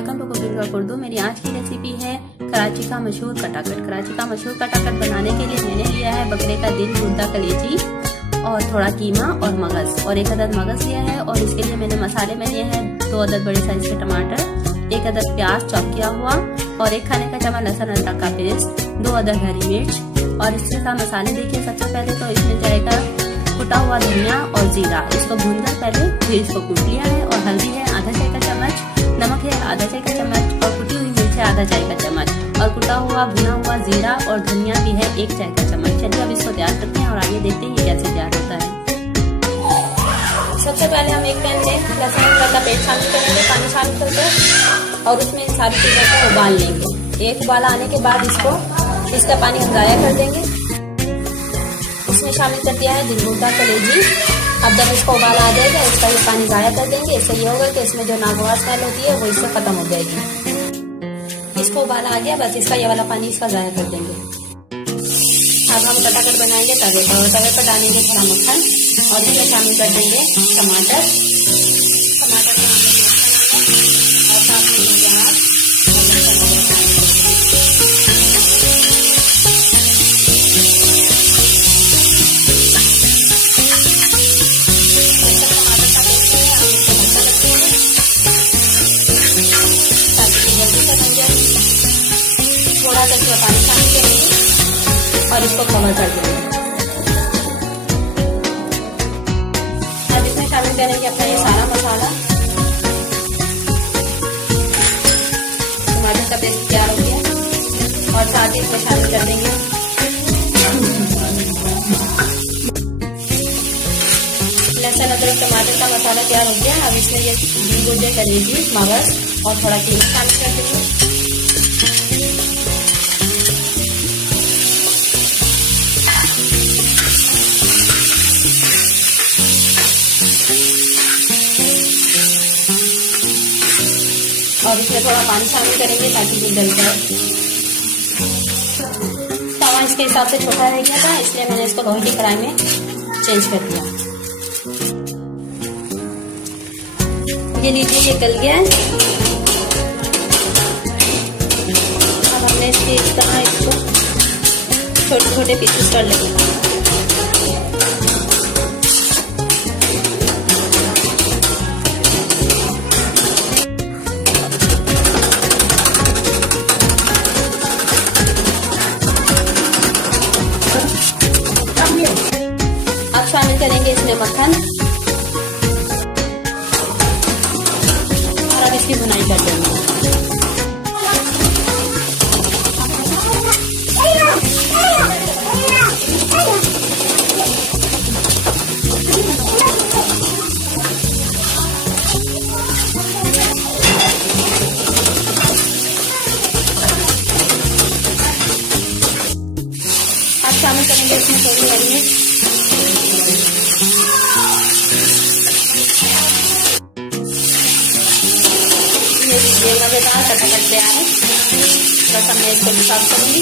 Welcome to truck Urdu. मेरी आज की रेसिपी है कराची का मशहूर कटाकट। कराची का मशहूर कटाकट बनाने के लिए मैंने लिया है बकरे का दिल, गुर्दा, कलेजी और थोड़ा कीमा और मगज और 1 अदद मगज लिया है। और इसके लिए मैंने मसाले में लिए हैं 2 अदद बड़े साइज के टमाटर, 1 अदद प्याज चॉप किया हुआ और 1 खाने का चम्मच लहसुन अदरक का पेस्ट, 2 अदद हरी मिर्च। और इसके साथ मसाले देखिए, सबसे पहले तो इसमें जाएगा कुटा हुआ धनिया और जीरा। इसको भूनकर पहले फिर इसको कूट लिया है। और हल्दी है आधा चाय का चम्मच, नमक है आधा चाय का चम्मच और कुटी हुई मिर्च है आधा चाय का चम्मच और कुटा हुआ भुना हुआ जीरा और धनिया भी है 1 चाय का चम्मच। चलिए अब इसको तैयार करते हैं और आगे देखते हैं कैसे तैयार होता है। सबसे पहले हम एक पैन में लहसुन अदरक का पेस्ट शामिल करेंगे, पानी शामिल करके और उसमें इन सारी चीजों को उबाल लेंगे। एक उबाला आने के बाद इसका पानी हम ज़ाया कर देंगे। इसमें शामिल कर दिया है दिल, गुर्दा, कलेजी। अब जब इसको उबाला आ जाएगा इसका ये पानी ज़ाया कर देंगे। इससे ये होगा कि इसमें जो नागवार स्मेल होती है वो इससे खत्म हो जाएगी। इसको उबाला आ गया, बस इसका ये वाला पानी इसका ज़ाया कर देंगे। अब हम कटाकट बनाएंगे तवे पर, और तवे पर डालेंगे थोड़ा मक्खन और इसमें शामिल कर देंगे टमाटर को और साथ में प्याज। थोड़ा सा इसमें पानी शामिल करेंगे और इसको कवर कर देंगे। अब इसमें शामिल करेंगे अपना ये सारा मसाला। टमाटर का पेस्ट तैयार हो गया और साथ ही इसमें शामिल कर देंगे लहसुन अदरक टमाटर का मसाला तैयार हो गया। अब इसमें ये गुर्दे, कलेजी, मगज और थोड़ा कीमा शामिल कर देंगे। और इसमें थोड़ा पानी शामिल करेंगे ताकि ये गल जाए। तवा इसके हिसाब से छोटा रह गया था, इसलिए मैंने इसको लोहे की कढ़ाई में चेंज कर दिया। ये लीजिए, ये गल गया है। अब हमने इसके इस तरह इसको छोटे छोटे पीसेस कर लेंगे। अब शामिल करेंगे इसमें मक्खन और अब इसकी भुनाई कर देंगे। अब शामिल करेंगे इसमें थोड़ी हरी मिर्च, ये मजेदार कटाकट तैयार है। बस हमने इसको भी साफ करूंगी।